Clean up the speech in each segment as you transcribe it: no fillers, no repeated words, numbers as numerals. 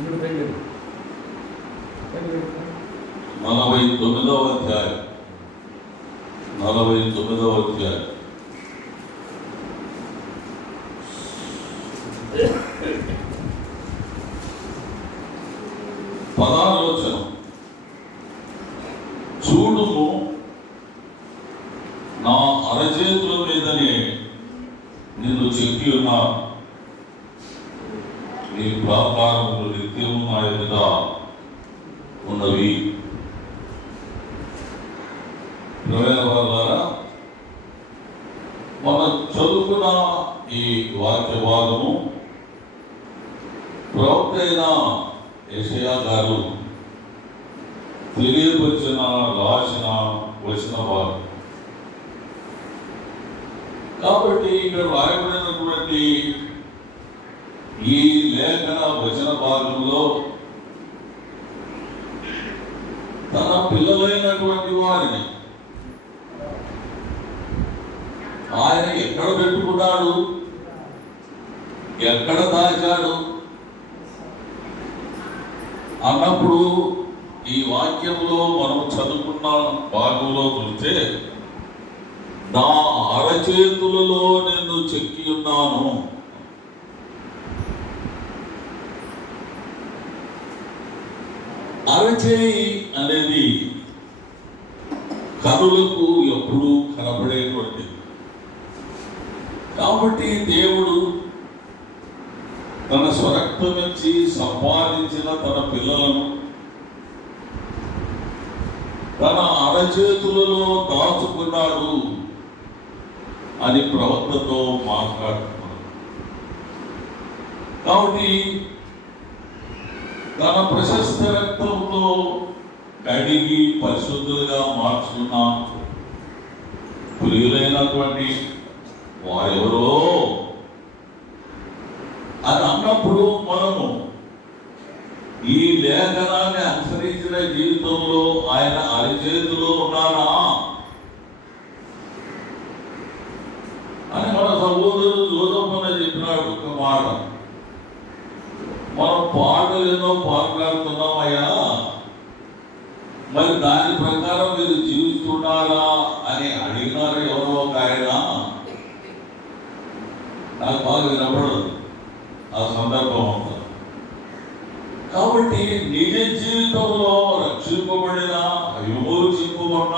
49వ అధ్యాయం 49వ అధ్యాయం 16వ వచనం. చూడుము, నా అరచేతుల మీదనే నిన్ను చెక్కి ఉన్నా, నీ ప్రాకారములు నిత్యము నా ఎదుట ఉన్నవి. ద్వారా మనం చదువుకున్న ఈ వాక్య భాగము ప్రవక్త అయిన యెషయా గారు రాసిన వచన భాగం. కాబట్టి ఇక్కడ రాయబడినటువంటి ఈ లేఖన వచన భాగంలో తన పిల్లలైనటువంటి వారిని ఆయన ఎక్కడ పెట్టుకున్నాడు, ఎక్కడ దాచాడు అన్నప్పుడు ఈ వాక్యంలో మనం చదువుకున్న భాగంలో చూస్తే, నా అరచేతులలో నిన్ను చెక్కి ఉన్నాను. అరచేయి అనేది కనులకు ఎప్పుడూ కనబడేటువంటిది. కాబట్టి దేవుడు తన స్వరక్తం నుంచి సంపాదించిన తన పిల్లలను తన అరచేతులలో దాచుకున్నాడు అని ప్రవక్తతో మాట్లాడుతున్నాడు. కాబట్టి తన ప్రశస్త రక్తంతో కడిగి పరిశుద్ధులుగా మార్చుకున్న ప్రియులైనటువంటి వారెవరో అని అన్నప్పుడు మనము ఈ లేఖనాన్ని అనుసరించిన జీవితంలో ఆయన అరిచేతిలో ఉన్నానా అని మన సహోదరుడు జోసఫన్న చెప్పినాడు ఒక మాట. మనం పాటలు ఎన్నో పాడుతున్నామయ్యా, మరి దాని ప్రకారం మీరు జీవిస్తున్నారా అని అడిగినారు ఎవరో ఒక ఆయన. నాకు బాగా వినపడదు ఆ సందర్భం అంతా. కాబట్టి నిజ జీవితంలో రక్షింపబడిన విమోచింపబడిన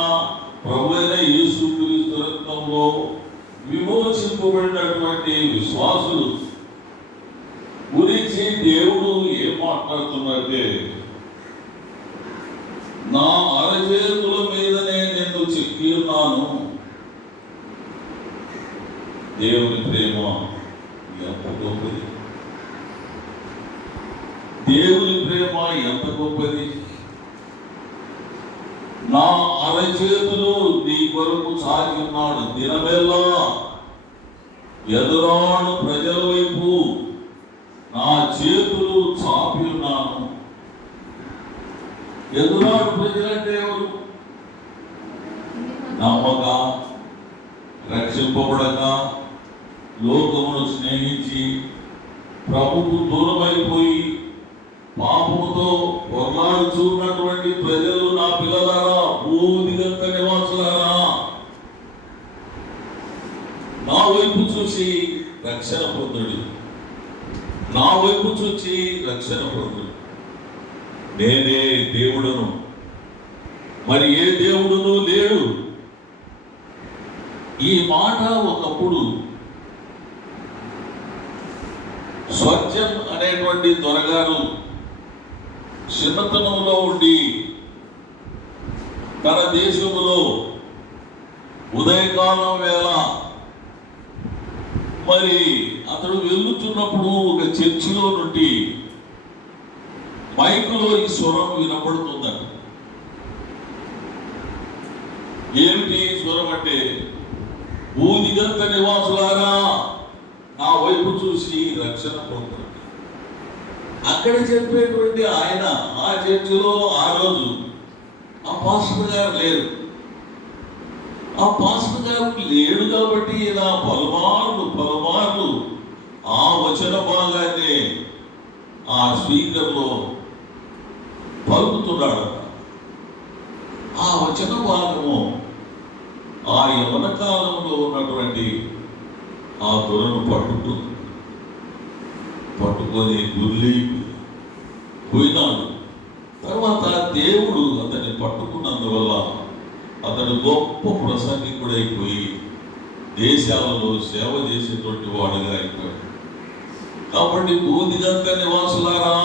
ప్రభు అయిన యేసుక్రీస్తు రక్తంలో విమోచింపబడినటువంటి విశ్వాసులు గురించి దేవుడు ఏం మాట్లాడుతున్నారంటే, నా అరచేతుల మీదనే నిన్ను చెక్కి ఉన్నాను. దేవుని ప్రేమ ఎంత గొప్పది, దేవుని ప్రేమ ఎంత గొప్పది. నా అరచేతులు నీ కొరకు చాచి ఉన్నాడు. దినమెల్లా ఎదురాడు ప్రజల వైపు నా చేతులు చాపి ఉన్నాను. ఎదురాడు ప్రజలంటే ఎవరు? నమ్మక, రక్షింపబడక, లోకమును స్నేహించి ప్రభుకు దూరమైపోయి పాపముతో పొరలాడుచున్నటువంటి ప్రజలు నా పిల్లలారా, భూదిగంత నివాసులారా, నా వైపు చూసి రక్షణ పొందుడు, నా వైపు చూసి రక్షణ పొందుడు. నేనే దేవుడును, మరి ఏ దేవుడును లేడు. ఈ మాట ఒకప్పుడు స్వచ్ఛం అనేటువంటి దొరగారు చిన్నతనంలో ఉండి తన దేశంలో ఉదయకాలం వేళ మరి అతడు వెళ్తున్నప్పుడు ఒక చర్చిలో నుండి మైకులో ఈ స్వరం వినపడుతుందట. ఏమిటి స్వరం అంటే, భూదిగంత నివాసులారా నా వైపు చూసి రక్షణ పొందారు. అక్కడ చెప్పేటువంటి ఆయన ఆ చర్చిలో ఆ రోజు ఆ పాస్టర్ గారు లేరు. ఆ పాస్టర్ గారు లేడు కాబట్టి ఇలా పలుమార్లు ఆ వచన భాగాన్ని ఆ స్పీకర్లో పలుకుతున్నాడు. ఆ వచన భాగము ఆ యవన కాలంలో ఉన్నటువంటి ఆ దొరను పట్టుకొని గుర్లి పోయినాడు. తర్వాత దేవుడు అతన్ని పట్టుకున్నందువల్ల అతడు గొప్ప ప్రసంగికుడైపోయి దేశాలలో సేవ చేసేటువంటి వాడుగా అయిపోయాడు. కాబట్టి భూదిగంత నివాసులారా,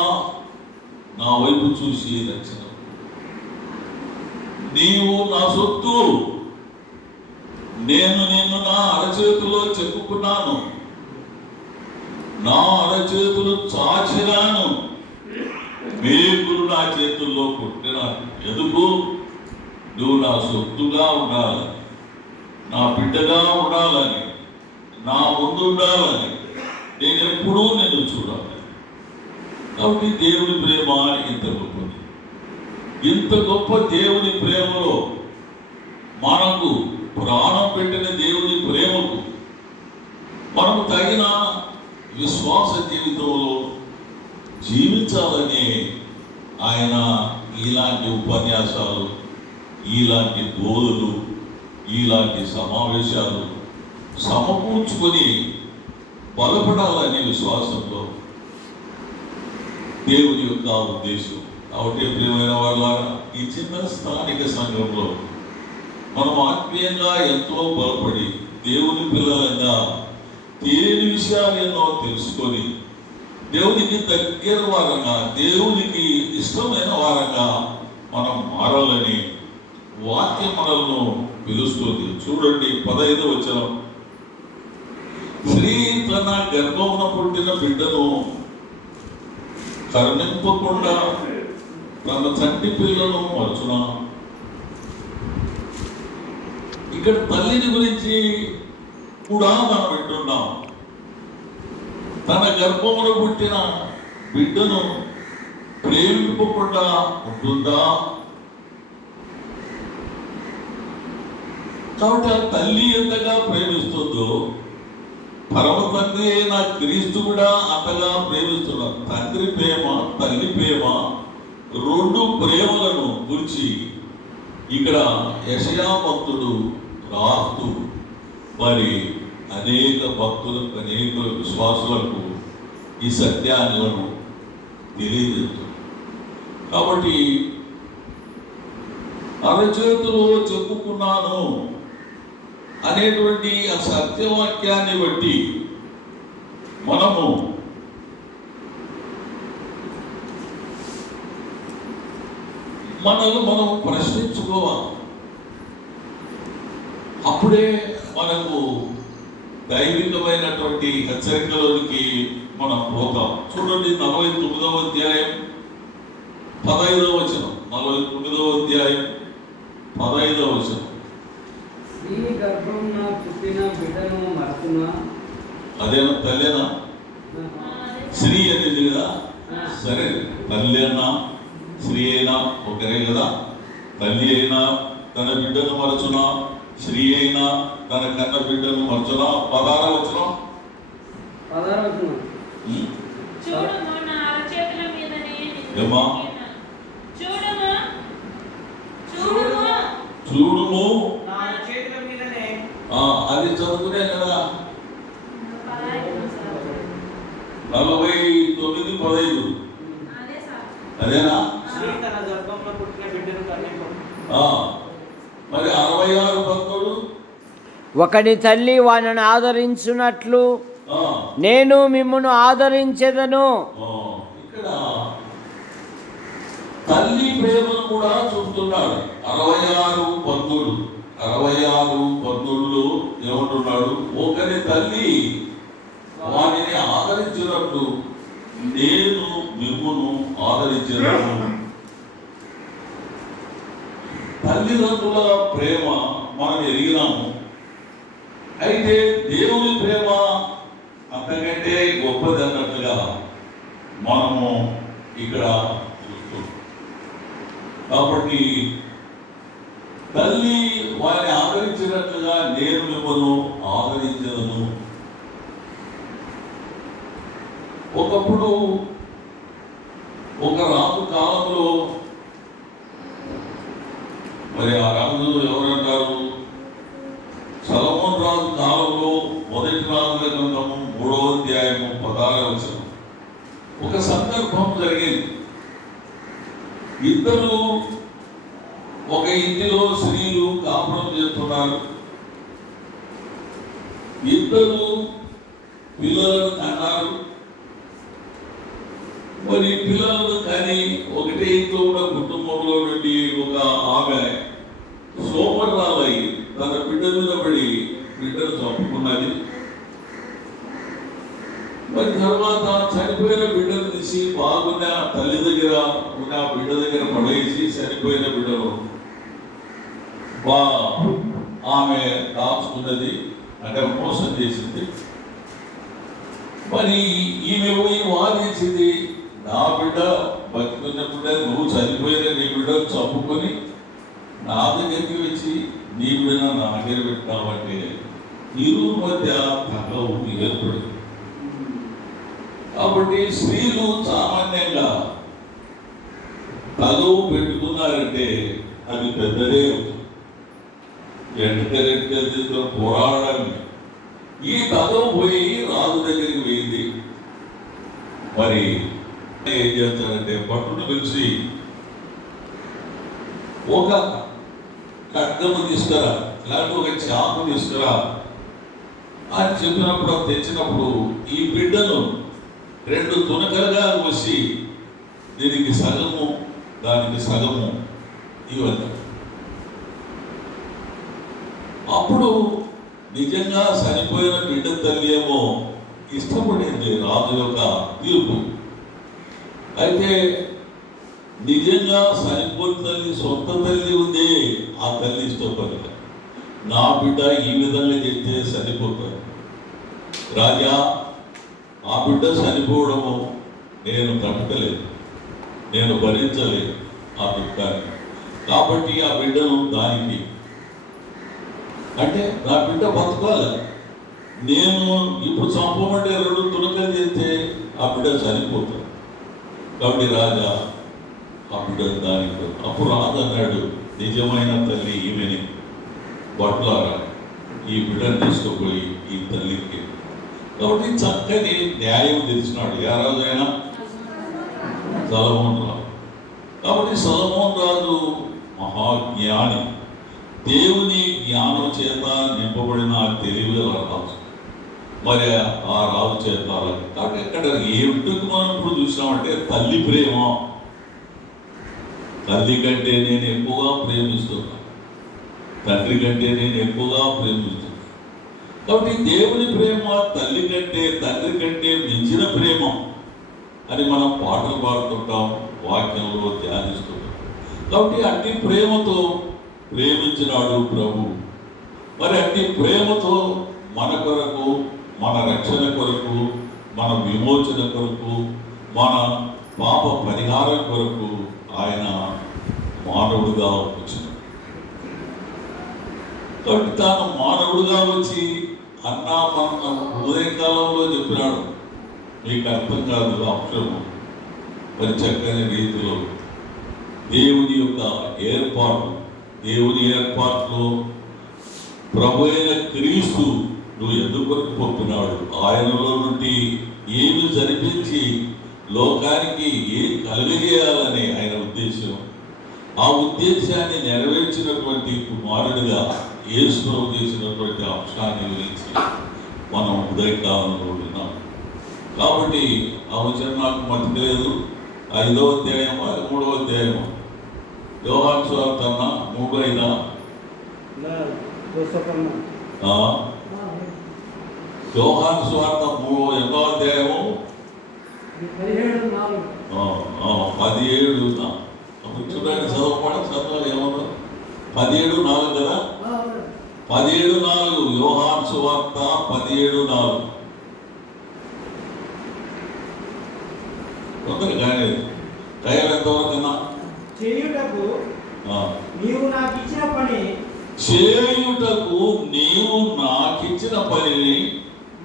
నా వైపు చూసి రక్షణ, నీవు నా సొత్తు, నేను నిన్ను నా అరచేతిలో చెప్పుకున్నాను, నా అరచేతులు చాచినాను, మేకులు నా చేతుల్లో పుట్టినాను. ఎందుకు? నువ్వు నా సొత్తుగా ఉండాలని, నా బిడ్డగా ఉండాలని, నా ముందు ఉండాలని, నేను ఎప్పుడూ నిన్ను చూడాలి. కాబట్టి దేవుని ప్రేమ ఇంత గొప్పది. ఇంత గొప్ప దేవుని ప్రేమలో, మనకు ప్రాణం పెట్టిన దేవుని ప్రేమకు మనము తగిన విశ్వాస జీవితంలో జీవించాలని ఆయన ఇలాంటి ఉపన్యాసాలు, ఇలాంటి బోధలు, ఇలాంటి సమావేశాలు సమకూర్చుకొని బలపడాలనే విశ్వాసంలో దేవుని యొక్క ఉద్దేశం. కాబట్టి ప్రియమైన వాళ్ళ ఈ చిన్న స్థానిక సంఘంలో మనం ఆత్మీయంగా ఎంతో బలపడి దేవుని పిల్లలంగా తెలియని విషయాలు ఎన్నో తెలుసుకొని దేవునికి దగ్గర వారంగా, దేవునికి ఇష్టమైన వారంగా మనం మారాలని వాక్యం మనల్ని పిలుస్తుంది. చూడండి 15వ వచనం, స్త్రీ తన గర్భమున పుట్టిన బిడ్డను కరుణింపకుండా తన చంటి పిల్లను మరచునా. ఇక్కడ తల్లిని గురించి కూడా మనం వింటున్నాం. తన గర్భమున పుట్టిన బిడ్డను ప్రేమింపకుండా ఉంటుందా? కాబట్టి ఆ తల్లి ఎంతగా ప్రేమిస్తుందో పరమ తండ్రి అయిన క్రీస్తు కూడా అంతగా ప్రేమిస్తున్నారు. తండ్రి ప్రేమ, తల్లి ప్రేమ, రెండు ప్రేమలను గురించి ఇక్కడ యెషయా భక్తుడు రాస్తూ మరి అనేక భక్తులకు, అనేక విశ్వాసులకు ఈ సత్యాలను తెలియజేస్తుంది. కాబట్టి అరచేతిలో చెప్పుకున్నాను అనేటువంటి ఆ సత్యవాక్యాన్ని బట్టి మనము మనల్ని మనం ప్రశ్నించుకోవాలి. అప్పుడే మనకు దైవికమైనటువంటి హెచ్చరికలోనికి మనం పోతాం. చూడండి 49వ అధ్యాయం 15వ వచనం. 49వ అధ్యాయం 15వ వచనం. స్త్రీ గర్భమున పుట్టిన బిడ్డను మరచునా. అదేనా తల్లేనా? స్త్రీ అనేది కదా. సరే, తల్లి అయినా స్త్రీ అయినా ఒకరే కదా. తల్లి అయినా తన బిడ్డను మరచునా, స్త్రీ అయినా తన కన్న బిడ్డను మరచునా. 16వ వచనం. చూడుము, అది చదువుకునే కదా. 49:15 అదేనా? మరి 66:13 ఒకడి తల్లి వానిని ఆదరించున్నట్లు నేను మిమ్మును ఆదరించెదను. ఇక్కడ తల్లి ప్రేమను కూడా చూస్తున్నాడు. 66:13లో ఏమంటున్నాడు? ఒకరి తల్లి వారిని ఆదరించినట్లు నేను మిమ్మును ఆదరించెదను. తల్లిదండ్రుల ప్రేమ మనం ఎరిగినాము. అయితే దేవుని ప్రేమ అంతకంటే గొప్పది అన్నట్టుగా మనము ఇక్కడ చూస్తున్నాం. కాబట్టి తల్లి వారిని ఆదరించినట్లుగా నేను మిమ్మల్ని ఆదరించను. ఒకప్పుడు మరి ఆ రాజు ఎవరంటారు? సొలొమోను రాజు కాలంలో మొదటి రాజుల గ్రంథము 3వ అధ్యాయము 16వ వచనం. ఒక సందర్భం జరిగింది. ఇద్దరు ఒక ఇంటిలో స్త్రీలు కాపురం చేస్తున్నారు. ఇద్దరు పిల్లలను కన్నారు. మరి పిల్లలను కానీ ఒకటే ఇంట్లో ఉన్న కుటుంబంలో నుండి ఒక ఆమె సోమరాలై తన బిడ్డ మీద పడి బిడ్డను చంపుకున్నది. మరి తర్వాత చనిపోయిన బిడ్డను తీసి బాగున్న తల్లి దగ్గర ఉన్న బిడ్డ దగ్గర పడేసి చనిపోయిన బిడ్డను ఆమె దాచుకున్నది, అంటే మోసం చేసింది. మరి ఈమె పోయి వాదించింది, నా బిడ్డ బతుకున్నప్పుడే నువ్వు చనిపోయిన నీ బిడ్డను చంపుకొని నా దగ్గరికి వచ్చి నీ బిడ్డ నా దగ్గర పెట్టావంటే ఇరు మధ్య తగవు ఏర్పడింది. కాబట్టి స్త్రీలు సామాన్యంగా తగవు పెట్టుకున్నారంటే అది పెద్దదే అవుతుంది. ఎంటకరెంటో పోరాడాలి. ఈ తగవు పోయి రాజు దగ్గరికి పోయింది. మరి ఏం చేస్తారంటే పట్టును పిలిచి ఒక ఖడ్గము తీసుకురా, ఇలాంటి ఒక చాకు తీసుకురా అని చెప్పినప్పుడు తెచ్చినప్పుడు ఈ బిడ్డను 2 తునకలుగా వచ్చి దీనికి సగము దానికి సగము ఇవ్వాలి. అప్పుడు నిజంగా చనిపోయిన బిడ్డ తల్లి ఏమో ఇష్టపడింది రాజు యొక్క తీర్పు. అయితే నిజంగా చనిపోయిన తల్లి సొంత తల్లి ఉంది, ఆ తల్లి ఇష్టపడలేదు. నా బిడ్డ ఈ విధంగా చెప్తే చనిపోతాడు, రాజా ఆ బిడ్డ చనిపోవడము నేను తట్టుకోలేదు, నేను భరించలేదు ఆ దుఃఖాన్ని. కాబట్టి ఆ బిడ్డను దానికి, అంటే నా బిడ్డ బతకాలి, నేను ఇప్పుడు చంపమంటే 2 తునకలు చేస్తే ఆ బిడ్డ చనిపోతాడు. కాబట్టి రాజా ఆ బిడ్డ దానికి. అప్పుడు రాజు అన్నాడు, నిజమైన తల్లి ఈమెని, బట్లారా ఈ బిడ్డను తీసుకుపోయి ఈ తల్లికి. కాబట్టి చక్కని న్యాయం తెలిసినాడు. ఏ రాజు అయినా సొలొమోను రాజు. కాబట్టి సొలొమోను రాజు మహాజ్ఞాని, దేవుని జ్ఞానం చేత నింపబడిన తెలివిగల రాజు. మరి ఆ రాజు చేత కాబట్టి ఇక్కడ ఏమిటికి మనం ఇప్పుడు చూసినామంటే తల్లి ప్రేమ. తల్లి కంటే నేను ఎక్కువగా ప్రేమిస్తున్నా, తండ్రి కంటే నేను ఎక్కువగా ప్రేమిస్తున్నా. కాబట్టి దేవుని ప్రేమ తల్లి కంటే తండ్రి కంటే మించిన ప్రేమ అని మనం పాటలు పాడుతుంటాం, వాక్యంలో ధ్యానిస్తుంటాం. కాబట్టి అట్టి ప్రేమతో ప్రేమించినాడు ప్రభు. మరి అట్టి ప్రేమతో మన కొరకు, మన రక్షణ కొరకు, మన విమోచన కొరకు, మన పాప పరిహారం కొరకు ఆయన మానవుడుగా వచ్చినాడు. కాబట్టి తాను మానవుడుగా వచ్చి అన్నా మన ఉదయకాలంలో చెప్పినాడు. మీకు అర్థం కాదు అంశము. మరి చక్కని రీతిలో దేవుని యొక్క ఏర్పాటు, దేవుని ఏర్పాటులో ప్రభు అయిన క్రీస్తు నువ్వు ఎందుకు పంపినాడు, ఆయనలో నుండి ఏమి జరిపించి లోకానికి ఏం కలుగజేయాలని ఆయన ఉద్దేశం. ఆ ఉద్దేశాన్ని నెరవేర్చినటువంటి కుమారుడిగా యేసు ప్రభు చేసినటువంటి అంశాన్ని గురించి మనం ఉదయకాలంలో విన్నాం. కాబట్టి ఆ వచనం నాకు మతి లేదు. 5వ అధ్యాయం 3వ అధ్యాయం యోహాను సువార్త 3:5 యోహాను సువార్త 8వ అధ్యాయము 17 చూడండి, చదవకుండా చదవాలి ఏమన్నా 17:4 కదా. 17:4 యోహాను సువార్త 17:4 తొందరగా టైం ఎంతవరకన్నా చేయుటకు నీవు నాకు ఇచ్చిన పని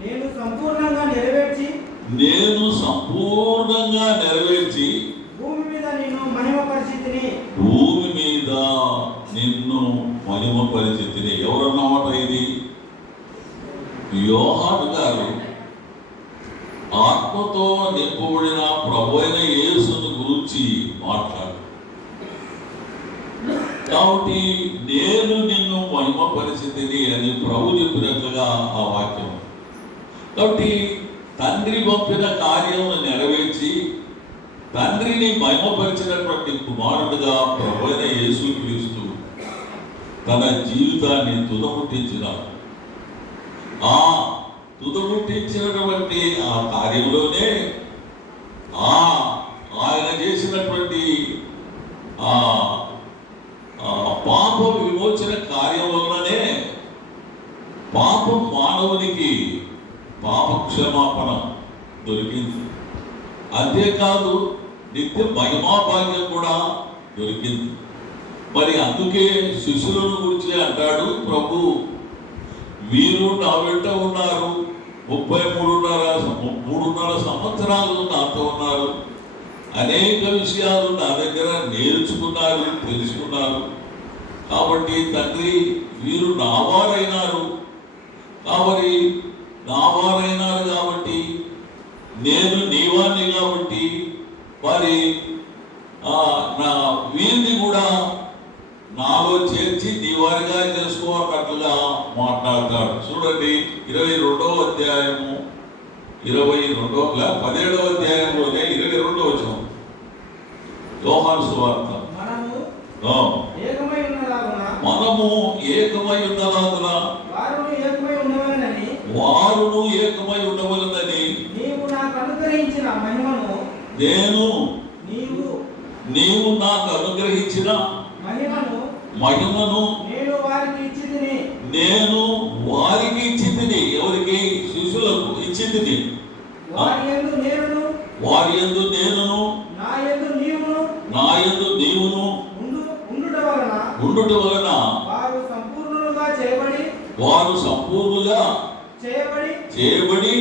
నేను సంపూర్ణంగా నెరవేర్చి భూమి మీద నిన్ను మహిమపరిచితిని. భూమి మీద నిన్ను మహిమపరిచితిని. ఎవరన్నమాట ఇది? యోహాను గారు ఆత్మతో నింపబడిన ప్రభువైన యేసుని గురించి మాట్లాడు. కాబట్టి నేను నిన్ను మహిమపరిచితిని అని ప్రభు చెప్పినట్లుగా ఆ వాక్యం. కాబట్టి తండ్రి పంపిన కార్యమును నెరవేర్చి తండ్రిని మహిమపరిచినటువంటి కుమారుడుగా ప్రభువైన యేసుక్రీస్తు తన జీవితాన్ని తుదముట్టించినాడు. ఆ తుదముట్టించినటువంటి ఆ కార్యంలోనే ఆయన చేసినటువంటి ఆ పాప విమోచన కార్యం వలననే పాపం మానవునికి పాప క్షమాపణ దొరికింది. అంతేకాదు నిత్య మహిమా భాగ్యం కూడా దొరికింది. మరి అందుకే శిష్యులను గురించి అంటాడు ప్రభు, వీరు నా వెంట ఉన్నారు, 33.5 సంవత్సరాలు నాతో ఉన్నారు, అనేక విషయాలు నా దగ్గర నేర్చుకున్నారు, తెలుసుకున్నారు. కాబట్టి తండ్రి వీరు నావారైనారు, కాబట్టి నేను నీవాన్ని కాబట్టి మరి నా వీరిని కూడా నాలో చేర్చి నీవారిగా చేసుకోవాలన్నట్లుగా మాట్లాడతాడు. చూడండి 22వ అధ్యాయము 17వ అధ్యాయంలోనే 22వ వచనం యోహాను సువార్త. మనము ఏకమై ఉన్నలాగున వారును ఏకమై ఉండవలనని నీవు నాకు అనుగ్రహించిన మహిమను నేను వారికి ఇచ్చితిని. ఎవరికి? శిష్యులకు ఇచ్చితిని. వారి యందు నేనును నా యందు నీవును ఉండుట వలన వారు సంపూర్ణులుగా చేయబడి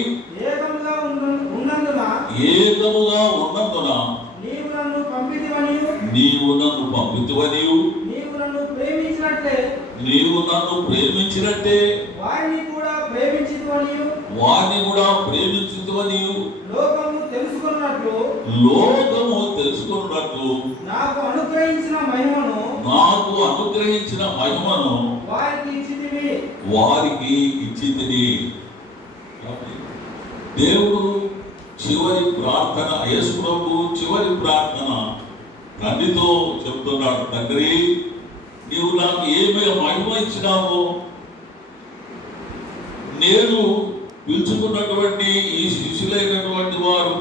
ఏకముగా ఉన్నందున నీవు నన్ను పంపితివనియు నీవు నన్ను ప్రేమించినట్టే వారిని కూడా ప్రేమించుదువనియు లోకము తెలుసుకున్నట్లు నాకు అనుగ్రహించిన మహిమను వారికి ఇచ్చితిని. దేవుడు చివరి ప్రార్థన, యేసు ప్రభు చివరి ప్రార్థన తండ్రితో చెప్తున్నాడు, తండ్రి నీవు నాకు ఏమి మహిమ ఇచ్చినావో, నేను పిలుచుకున్నటువంటి ఈ శిష్యులైనటువంటి వారు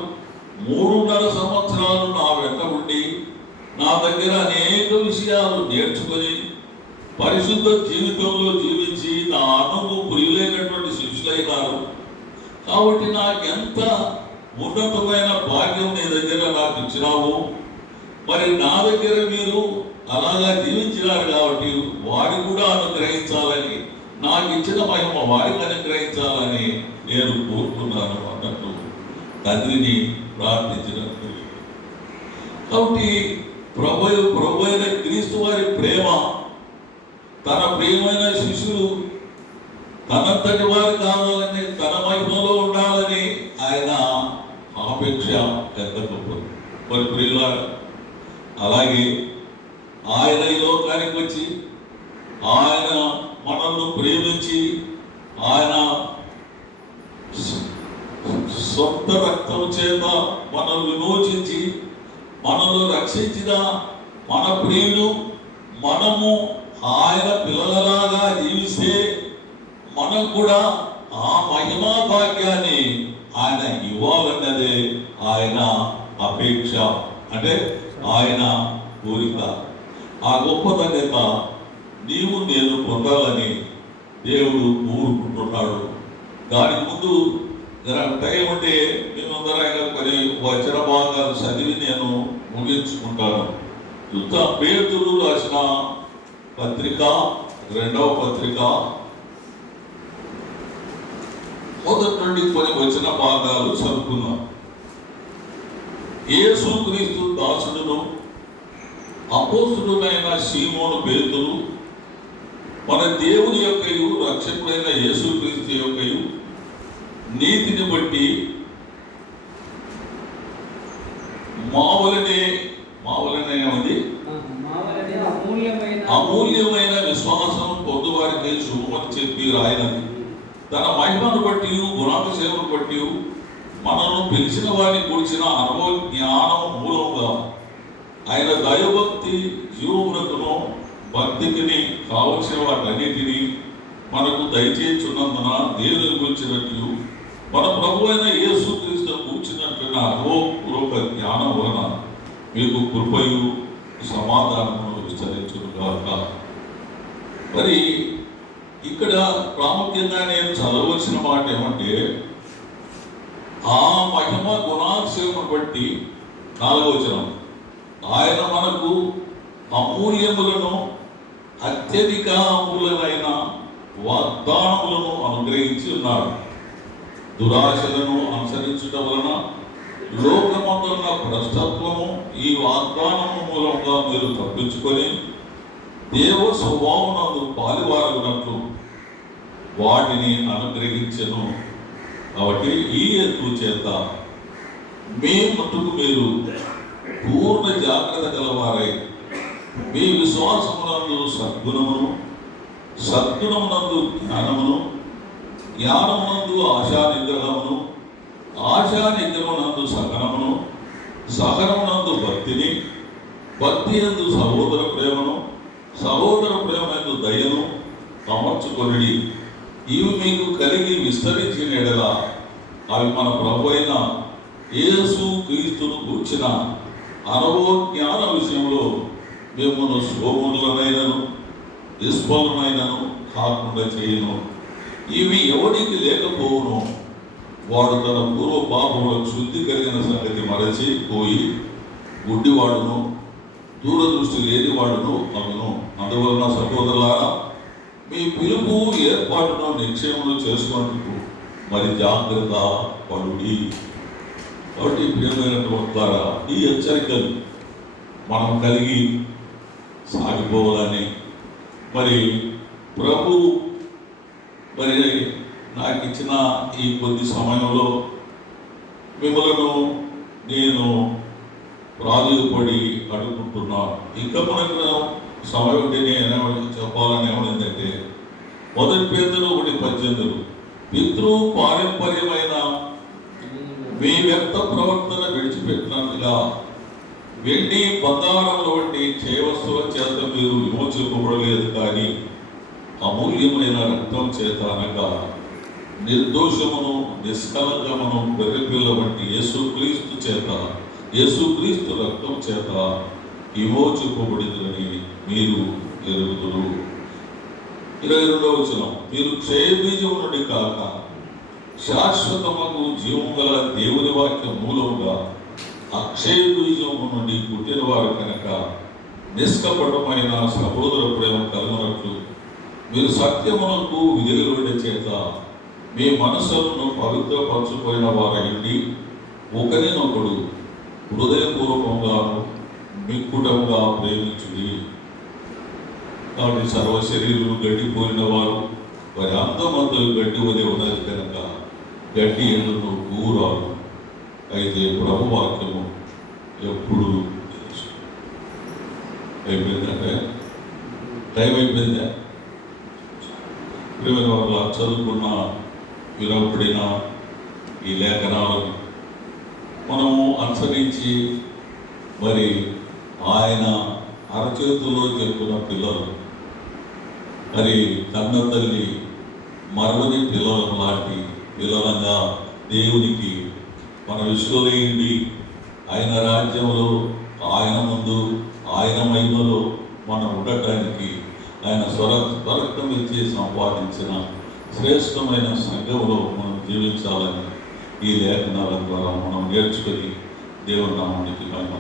3.5 సంవత్సరాలు నా వెంట ఉండి నా దగ్గర అనేక విషయాలు నేర్చుకొని పరిశుద్ధ జీవితంలో జీవించి నా అన్నము ప్రియులైనటువంటి శిష్యులైనారు. కాబట్టి నాకు ఎంత ఉన్నతమైన భాగ్యం నీ దగ్గర నాకు ఇచ్చినావు. మరి నా దగ్గర మీరు అలాగా జీవించినారు కాబట్టి వారికి కూడా అనుగ్రహించాలని, నాకు ఇచ్చిన మహిమ వారికి అనుగ్రహించాలని నేను కోరుతున్నాను అన్నట్టు తండ్రిని ప్రార్థించినట్టు. కాబట్టి ప్రభు అయిన క్రీస్తు వారి ప్రేమ, తన ప్రియమైన శిష్యులు తనంతటి వారు కావాలని, తన మహిమలో ఉండాలని ఆయన ఆపేక్ష ఎంత గొప్పది. మరి ప్రియులారా, అలాగే ఆయన ఈ లోకానికి వచ్చి ఆయన మనల్ని ప్రేమించి ఆయన సొంత రక్తం చేత మనల్ని విమోచించి మనల్ని రక్షించిన మన ప్రియుడు మనము ఆయన పిల్లలలాగా జీవిస్తే మనం కూడా ఆ మహిమా భాగ్యాన్ని ఆయన ఇవ్వాలన్నదే ఆయన అపేక్ష, అంటే ఆయన కోరిక. ఆ గొప్ప ధన్యత నీవు నేను పొందాలని దేవుడు కోరుకుంటున్నాడు. దానికి ముందు టైం ఉంటే మేమందరం కొన్ని వచన భాగాలు చదివి నేను ముగించుకుంటాను. పేతురు రాసిన పత్రిక 2వ పత్రిక మొదటి నుండి కొన్ని వచన భాగాలు చదువుకున్నాం. యేసుక్రీస్తు దాసుడును అపోస్తుడైన సీమోను పేతురు మన దేవుని యొక్కయు రక్షకుడైన యేసుక్రీస్తు యొక్కయు నీతిని బట్టి మావలనే ఉంది అమూల్యమైన విశ్వాసం పొందువారికి శుభమని చెప్పి రాయనది. తన మహిమను బట్టి గుణాతిశయమును బట్టి మనను పిలిచిన వారిని కూర్చిన అనుభవ జ్ఞానం మూలంగా ఆయన దైవభక్తి జీవమునకును భక్తికి కావలసిన వాటన్నిటినీ మనకు దయచేస్తున్నందున దేవుని గురించినట్లు మన ప్రభు అయిన యేసుక్రీస్తు కూర్చున్నట్లయిన అనుభవపూర్వక జ్ఞానం వలన మీకు కృపయు సమాధానమును విస్తరించుగాక. మరి ఇక్కడ ప్రాముఖ్యంగా నేను చదవలసిన మాట ఏమంటే, ఆ మహిమ గుణాతిశయమును బట్టి 4వ వచనం, ఆయన మనకు అమూల్యములను అత్యధిక అమూల్యమైన వాగ్దానములను అనుగ్రహించి ఉన్నాడు. దురాశలను అనుసరించడం వలన లోకమందున్న భ్రష్టత్వము ఈ వాగ్దానము మూలంగా మీరు తప్పించుకొని దేవ స్వభావమునందు పాలువారగునట్లు వాటిని అనుగ్రహించెను. కాబట్టి ఈ హేతు చేత మీ మట్టుకు మీరు పూర్ణ జాగ్రత్త గలవారై మీ విశ్వాసమునందు సద్గుణమునందు జ్ఞానమును, జ్ఞానమునందు ఆశా నిగ్రహమునందు సహనమును, సహనమునందు భక్తి యందు సహోదర ప్రేమయందు దయను అమర్చుకొనిడి. ఇవి మీకు కలిగి విస్తరించిన ఎడల అవి మన ప్రభు అయిన యేసు క్రీస్తును కూర్చిన అనుభవ జ్ఞాన విషయంలో మిమ్మల్ని సోములనైనను నిష్ఫలమైనను కాకుండా చేయను. ఇవి ఎవరికి లేకపోవును వాడు తన పూర్వ పాపములకు శుద్ధి కలిగిన సంగతి మరచి పోయి గుడ్డివాడును దూరదృష్టి లేనివాడును అగును. అందువలన సహోదరులారా, మీ పిలుపు ఏర్పాటును నిశ్చయమును చేసుకున్నందుకు మరి జాగ్రత్త పడుడి. కాబట్టి ప్రియమైనటువంటి ద్వారా ఈ హెచ్చరికలు మనం కలిగి సాగిపోవాలని మరి ప్రభు మరి నాకు ఇచ్చిన ఈ కొద్ది సమయంలో మిమ్మలను నేను ప్రాధేయపడి అడుగుకుంటున్నాను. ఇంకా మనకు సమయం ఉంటే నేను చెప్పాలని ఏమైందంటే, 1 పేతురు 1:18 పితృ పారంపర్యమైన మీ వ్యక్త ప్రవర్తన విడిచిపెట్టినట్లుగా వెండి బంగారముల వంటి చేయవస్తువుల చేత మీరు విమోచింపబడలేదు, కానీ అమూల్యమైన రక్తం చేత అనగా నిర్దోషమును నిష్కలంకమును బెర్రెపిల్ల వంటి యేసుక్రీస్తు రక్తం చేత విమోచింపబడిందని మీరు ఎరుగుదురు. 22వ వచనం, మీరు క్షయబీజము నుండి కాక శాశ్వతముకు జీవము గల దేవుని వాక్య మూలముగా అక్షయ బీజము నుండి పుట్టిన వారు కనుక నిష్కపటమైన సహోదర ప్రేమ కలుగునట్లు మీరు సత్యమునకు విధేయుల చేత మీ మనస్సులను పవిత్రపరచుకున్న వారైండి ఒకరినొకడు హృదయపూర్వకంగాను మిక్కుటంగా ప్రేమించుడి. కాబట్టి సర్వ శరీరులు గడ్డిపోయిన వారు వారి అంతమంతులు గడ్డి వలె ఉన్నది కనుక గడ్డి ఎండును ఊరాలు. అయితే ప్రభువాక్యము ఎప్పుడు అయిపోయిందంటే టైం అయిపోయిందా? ప్రియమైన వాళ్ళ చదువుకున్న విరవబడిన ఈ లేఖనాలను మనము అనుసరించి మరి ఆయన అరచేతుల్లో చెప్పుకున్న పిల్లలు మరి కన్న తల్లి మరవని పిల్లల లాంటి పిల్లలంగా దేవునికి మన విశ్వలేయండి. ఆయన రాజ్యంలో, ఆయన ముందు, ఆయన మహిమలో మనం ఉండటానికి ఆయన స్వరక్తం ఇచ్చి సంపాదించిన శ్రేష్టమైన సంఘంలో మనం జీవించాలని ఈ లేఖనాల ద్వారా మనం నేర్చుకొని దేవుని నామానికి మహిమ